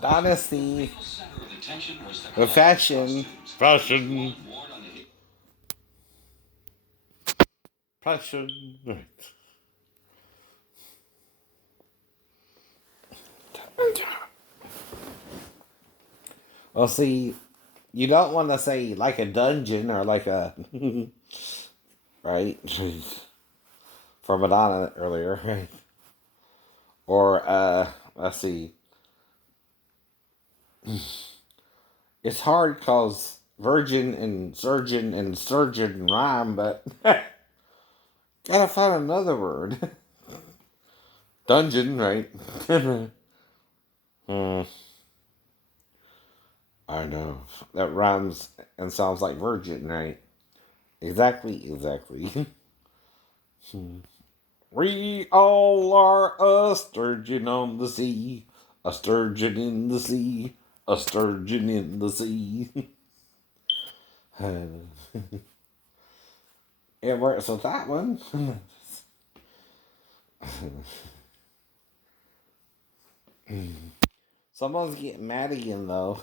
Dynasty. The fashion. Fashion. Fashion. Right. Well, see, you don't want to say like a dungeon or like a. Right? For Madonna earlier, right? Or, let's see. It's hard because virgin and surgeon rhyme, but gotta find another word. Dungeon, right? Hmm, I know. That rhymes and sounds like virgin, right? Exactly, exactly. We all are a sturgeon on the sea. A sturgeon in the sea. A sturgeon in the sea. It works with that one. Someone's getting mad again, though.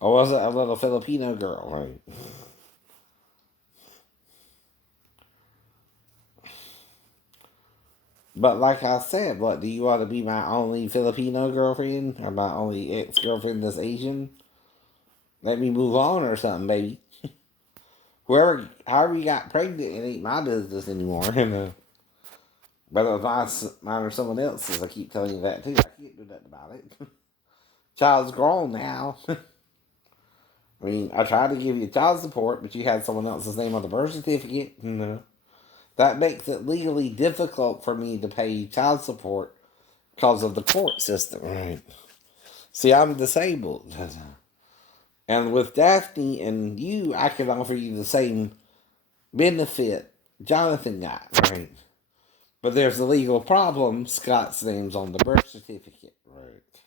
Or was it a little Filipino girl, right? But like I said, what, do you want to be my only Filipino girlfriend? Or my only ex-girlfriend that's Asian? Let me move on or something, baby. Whoever, however you got pregnant, it ain't my business anymore. Whether it's mine or someone else's, I keep telling you that too. I can't do nothing about it. Child's grown now. I mean, I tried to give you child support, but you had someone else's name on the birth certificate. No. That makes it legally difficult for me to pay child support because of the court system. Right. See, I'm disabled. And with Daphne and you, I can offer you the same benefit Jonathan got. Right. But there's a legal problem. Scott's name's on the birth certificate. Right.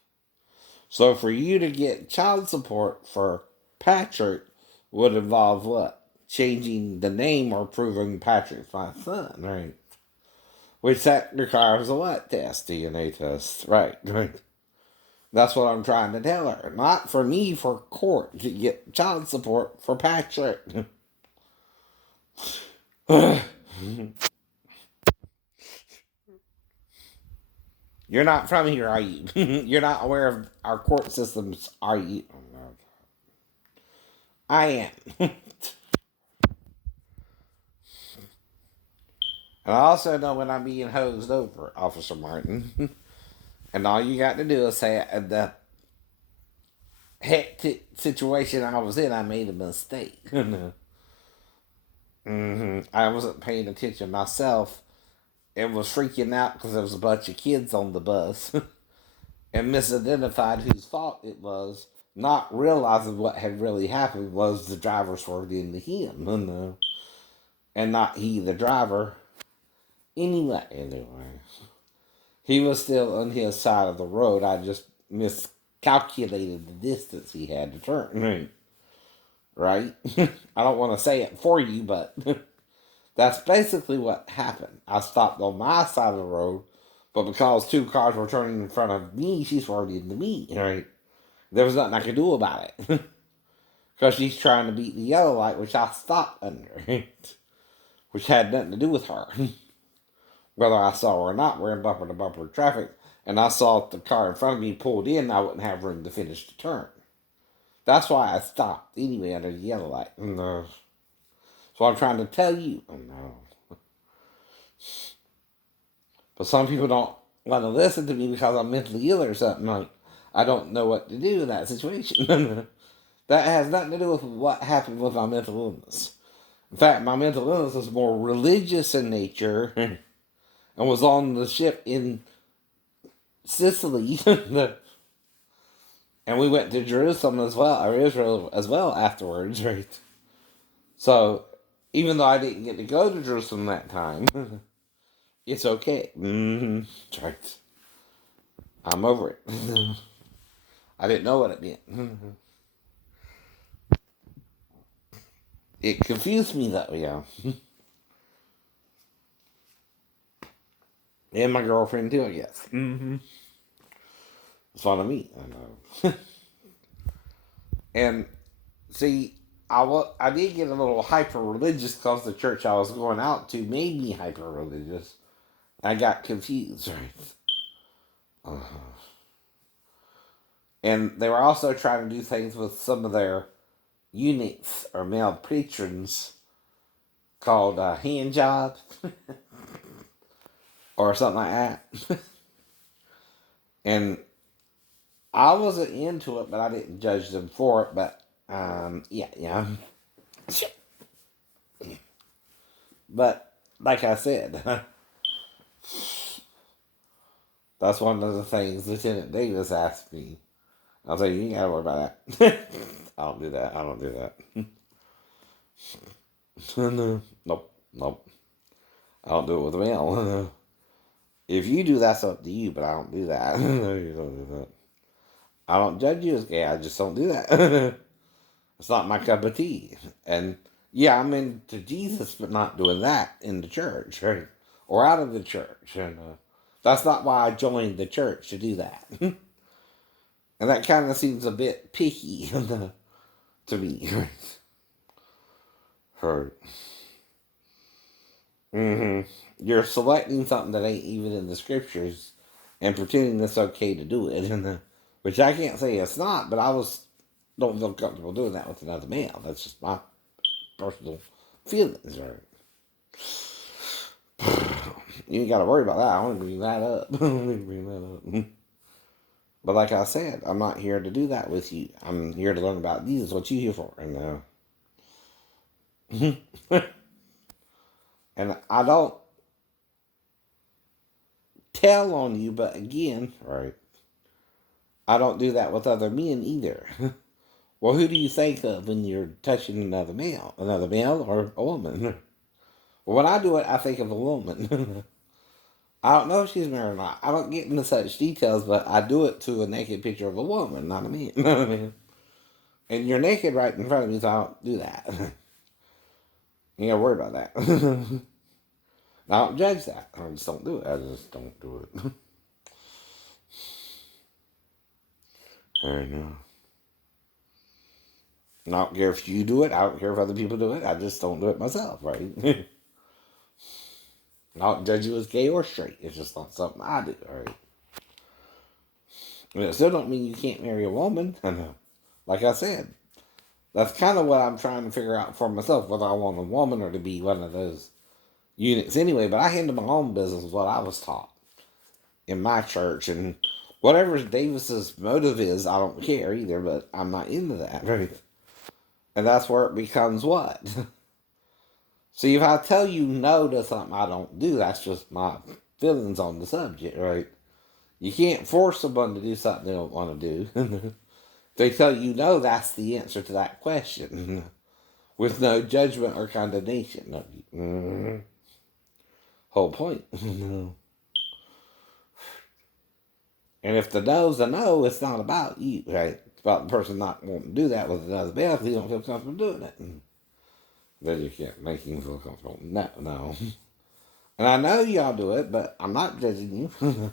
So for you to get child support for Patrick would involve what? Changing the name or proving Patrick's my son, right? Which that requires a what test? DNA test. Right, right. That's what I'm trying to tell her. Not for me, for court to get child support for Patrick. You're not from here, are you? You're not aware of our court systems, are you? Oh, no. I am. And I also know when I'm being hosed over, Officer Martin. And all you got to do is say, the hectic situation I was in, I made a mistake. I wasn't paying attention myself and was freaking out because there was a bunch of kids on the bus and misidentified whose fault it was, not realizing what had really happened was the driver swerved into him, and not he, the driver. Anyway, he was still on his side of the road. I just miscalculated the distance he had to turn. Right? I don't want to say it for you, but that's basically what happened. I stopped on my side of the road, but because two cars were turning in front of me, she swerved into me. Right? There was nothing I could do about it. Because she's trying to beat the yellow light, which I stopped under. Which had nothing to do with her. Whether I saw her or not, we're in bumper to bumper traffic, and I saw the car in front of me pulled in, I wouldn't have room to finish the turn. That's why I stopped anyway under the yellow light. No. So I'm trying to tell you. Oh no. But some people don't want to listen to me because I'm mentally ill or something. Like, I don't know what to do in that situation. That has nothing to do with what happened with my mental illness. In fact, my mental illness was more religious in nature and was on the ship in Sicily. And we went to Jerusalem as well, or Israel as well afterwards, right? So, even though I didn't get to go to Jerusalem that time, it's okay. Right. I'm over it. I didn't know what it meant. It confused me though, yeah. And my girlfriend too, I guess. It's fun of me. I know. And see, I did get a little hyper religious because the church I was going out to made me hyper religious. I got confused, right? Uh, and they were also trying to do things with some of their eunuchs or male patrons called hand jobs or something like that. And I wasn't into it, but I didn't judge them for it. But yeah. But like I said, that's one of the things Lieutenant Davis asked me. I was like, you ain't gotta worry about that. I don't do that. I don't do that. No. Nope. I don't do it with a male. If you do, that's up to you, but I don't do that. No, you don't do that. I don't judge you as gay. I just don't do that. It's not my cup of tea. And yeah, I'm into Jesus, but not doing that in the church, right? Or out of the church. And that's not why I joined the church to do that. And that kind of seems a bit picky to me. Right. You're selecting something that ain't even in the scriptures and pretending it's okay to do it. Which I can't say it's not, but don't feel comfortable doing that with another male. That's just my personal feelings, right? You ain't got to worry about that. I want to bring that up. But like I said, I'm not here to do that with you. I'm here to learn about Jesus. What you here for? And and I don't tell on you, but again, right? I don't do that with other men either. Well, who do you think of when you're touching another male? Another male or a woman? Well, when I do it, I think of a woman. I don't know if she's married or not. I don't get into such details, but I do it to a naked picture of a woman, not a man. You know what I mean? And you're naked right in front of me, so I don't do that. You ain't gotta worry about that. I don't judge that. I just don't do it. I just don't do it. I know. I don't care if you do it. I don't care if other people do it. I just don't do it myself, right? I don't judge you as gay or straight. It's just not something I do, right? And it still don't mean you can't marry a woman. I know. Like I said, that's kind of what I'm trying to figure out for myself, whether I want a woman or to be one of those units anyway. But I handle my own business, what I was taught in my church. And whatever Davis's motive is, I don't care either, but I'm not into that, right? And that's where it becomes what? See, if I tell you no to something I don't do, that's just my feelings on the subject, right? You can't force someone to do something they don't want to do. If they tell you no, that's the answer to that question. With no judgment or condemnation of you. Whole point. And if the no's a no, it's not about you, right? It's about the person not wanting to do that with another male because he don't feel comfortable doing it. Then you can't make him feel comfortable. No. And I know y'all do it, but I'm not judging you.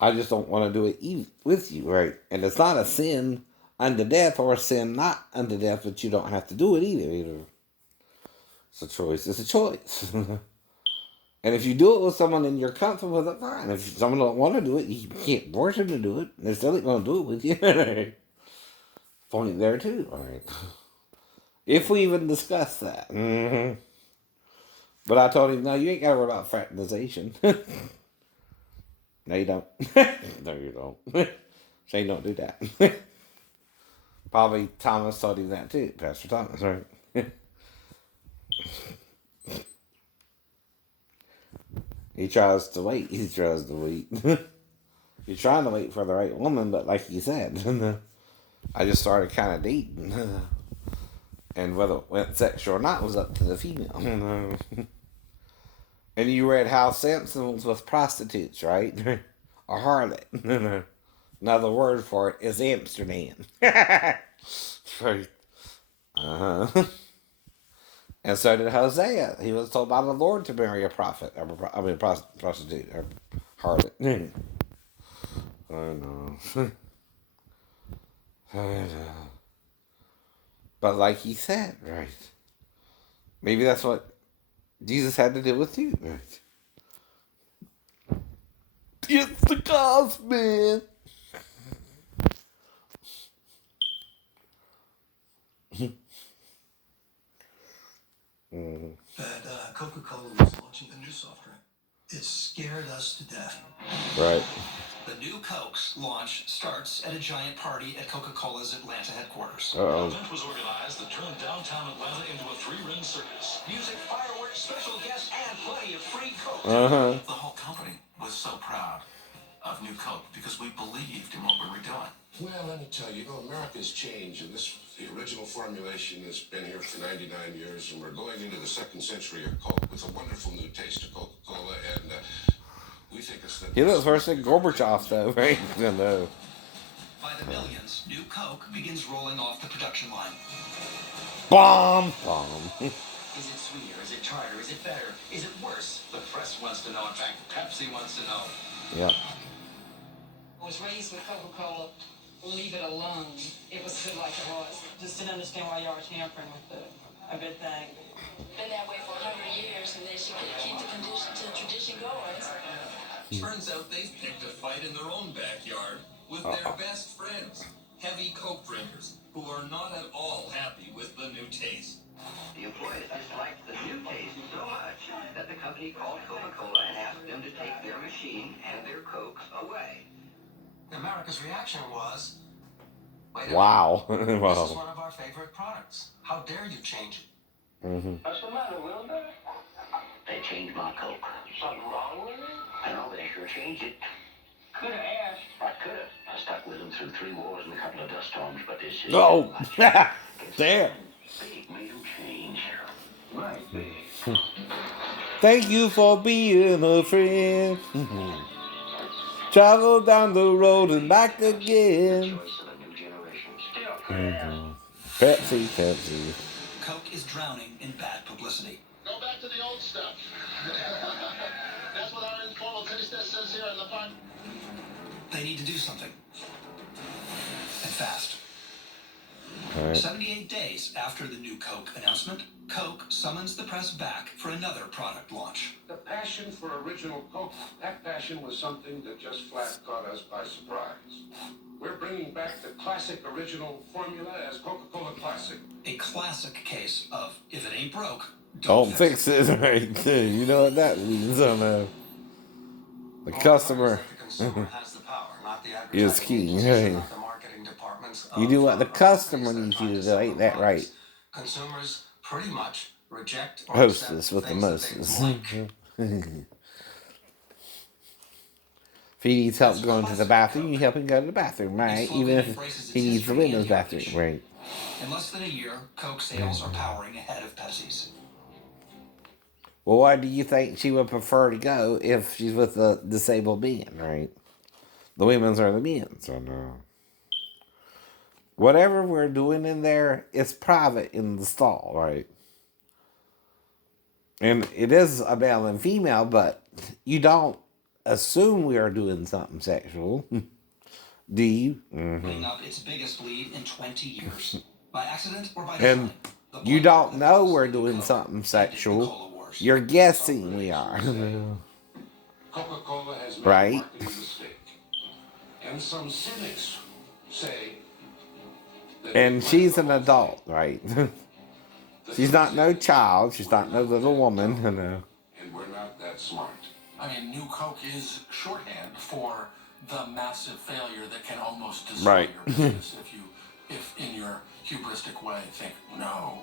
I just don't want to do it with you, right? And it's not a sin unto death or a sin not unto death, but you don't have to do it either. It's a choice. It's a choice. And if you do it with someone and you're comfortable with it, fine. If someone don't want to do it, you can't force them to do it. They're still not going to do it with you. Point there too. All right. If we even discuss that. But I told him, no, you ain't got to worry about fraternization. No, you don't. No, you don't. Shane don't do that. Probably Thomas told him that too, Pastor Thomas, right? He tries to wait. He's trying to wait for the right woman, but like you said, I just started kind of dating. And whether it went sexual or not was up to the female. And you read how Samson was with prostitutes, right? A harlot. Another word for it is Amsterdam. Right. Uh-huh. And so did Hosea. He was told by the Lord to marry a prophet. Prostitute or harlot. I know. I know. But like he said, right? Maybe that's what Jesus had to do with you, right? It's the cost, man. That Coca-Cola was launching a new soft drink. It scared us to death. Right. The new Coke's launch starts at a giant party at Coca-Cola's Atlanta headquarters. Uh-oh. An event was organized that turned downtown Atlanta into a three-ring circus. Music, fireworks, special guests, and plenty of free Coke. Uh-huh. The whole company was so proud of New Coke because we believed in what we were doing. Well, let me tell you, America's changed, and the original formulation has been here for 99 years, and we're going into the second century of Coke with a wonderful new taste of Coca-Cola, and we think it's the... He looks worse than Gorbachev, though, right? No. By the millions, New Coke begins rolling off the production line. Bomb! Is it sweeter? Is it tartar? Is it better? Is it worse? The press wants to know. In fact, Pepsi wants to know. Yep. I was raised with Coca-Cola. Leave it alone. It was good like it was. Just didn't understand why y'all were tampering with a good thing. Been that way for 100 years, and they should keep the tradition going. Turns out they've picked a fight in their own backyard with their best friends, heavy Coke drinkers, who are not at all happy with the new taste. The employees disliked the new taste so much that the company called Coca-Cola and asked them to take their machine and their Cokes away. America's reaction was, wait a Wow. minute, this is Wow. one of our favorite products. How dare you change it? What's the matter, Wilbur? They changed my Coke. Something wrong with it? I know, they sure changed it. Could have asked. I could have. I stuck with them through 3 wars and a couple of dust storms, but this is... Oh! Damn. Big made them change. Right, big. Thank you for being a friend. Travel down the road and back again. Choice of a new generation. Still Pepsi. Coke is drowning in bad publicity. Go back to the old stuff. That's what our informal taste test says here in the park. They need to do something. And fast. Alright. 78 days after the new Coke announcement, Coke summons the press back for another product launch. The passion for original Coke, that passion was something that just flat caught us by surprise. We're bringing back the classic original formula as Coca-Cola Classic. A classic case of, if it ain't broke, Don't fix it, right? You know what that means, I don't know. The customer The consumer has the power, not the is advertising king, agencies, right? not the marketing departments You of do what the customer companies needs that are you to trying do, ain't sell that products. right? Consumers pretty much reject or Hostess accept with the things that mostest. they like. If he needs help going to the bathroom, you help him go to the bathroom, right? Even if he needs the women's bathroom, right? In less than a year, Coke sales are powering ahead of Pepsi's. Well, why do you think she would prefer to go if she's with the disabled men, right? The women's or the men's, or no? Whatever we're doing in there, it's private in the stall, right? And it is a male and female, but you don't assume we are doing something sexual. Do you? Putting up its biggest lead in 20 years. By accident or by And design. The you blood don't know molecules we're in the doing Coke something ended the sexual. Cola Wars. You're guessing we are. Coca-Cola has made Right. a marketing mistake. And some cynics say that And she's an adult, right? She's not no child. She's not no little woman. You know. And we're not that smart. I mean, New Coke is shorthand for the massive failure that can almost destroy Right. your business if in your hubristic way think, no,